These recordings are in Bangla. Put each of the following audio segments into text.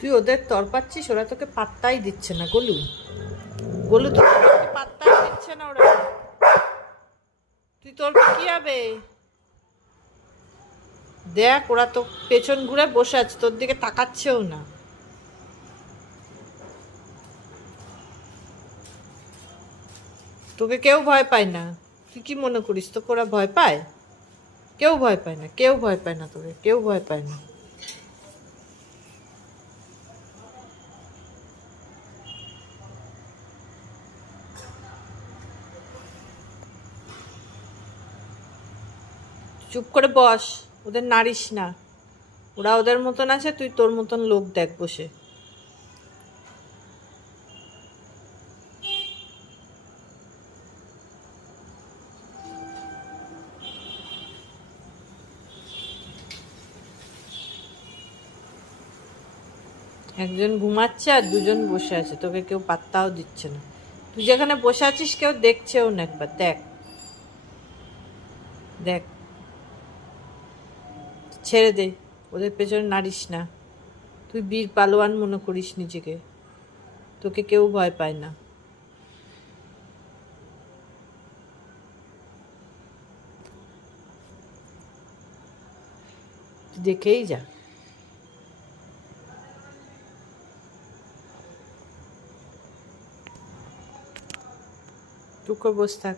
তুই ওদের তর পাচ্ছিস, ওরা তোকে পাত্তাই দিচ্ছে না। গোলু, গোলু তোকে পাত্তাই দিচ্ছে না ওরা। তুই তোর কি হবে? দেখ, ওরা তো পেছন ঘুরে বসে আছে, তোর দিকে তাকাচ্ছেও না। তোকে কেউ ভয় পায় না। তুই কি মনে করিস তোকে ওরা ভয় পায়? কেউ ভয় পায় না, কেউ ভয় পায় না তোকে, কেউ ভয় পায় না। চুপ করে বস, ওদের নাড়িস না। ওরা ওদের মতন আছে, তুই তোর মতন লোক দেখ বসে। একজন ঘুমাচ্ছে আর দুজন বসে আছে, তোকে কেউ পাত্তাও দিচ্ছে না। তুই যেখানে বসে আছিস কেউ দেখছেও না, একবার দেখ। দেখ, ছেড়ে দে, ওদের পেছনে নাড়িস না। তুই বীর পালোয়ান মনে করিস নিজেকে, তোকে কেউ ভয় পায় না। তুই দেখেই যা। চুপ করে বসে থাক,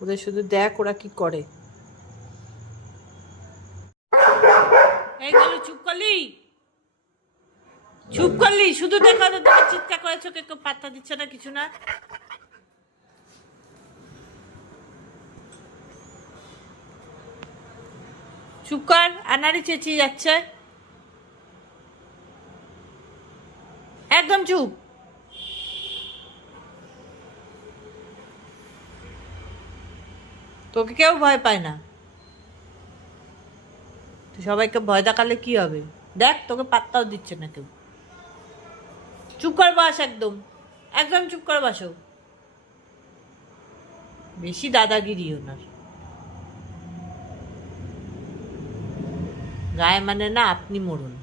ওদের শুধু দেখ ওরা কি করে। এই গেল, চুপ করলি? চুপ করলি? শুধু দেখা তোকে চিৎকার করেছো, কেউ পাত্তা দিচ্ছে না, কিছু না। চুপ কর, আনাড়ি চেঁচিয়ে যাচ্ছে। একদম চুপ। তোকে কেউ ভয় পায় না। তুই সবাইকে ভয় দেখালে কি হবে? দেখ, তোকে পাত্তাও দিচ্ছে না কেউ। চুপ কর বাস, একদম একদম চুপ করে বাসো। বেশি দাদাগিরি ওনার গায়ে মানে না, আপনি মরুন।